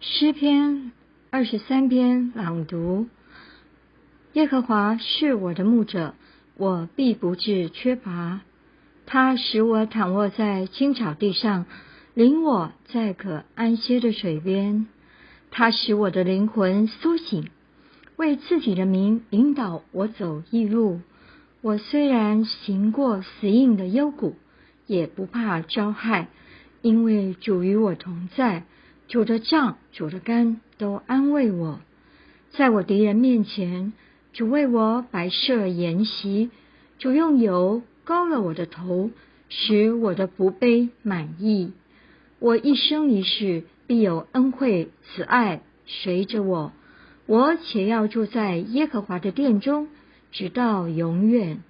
诗篇23篇朗读。耶和华是我的牧者，我必不致缺乏。他使我躺卧在青草地上，领我在可安歇的水边。他使我的灵魂苏醒，为自己的名引导我走义路。我虽然行过死荫的幽谷，也不怕遭害，因为主与我同在。主的杖，主的竿都安慰我。在我敌人面前，主为我摆设筵席。主用油膏了我的头，使我的福杯满溢。我一生一世必有恩惠慈爱随着我，我且要住在耶和华的殿中，直到永远。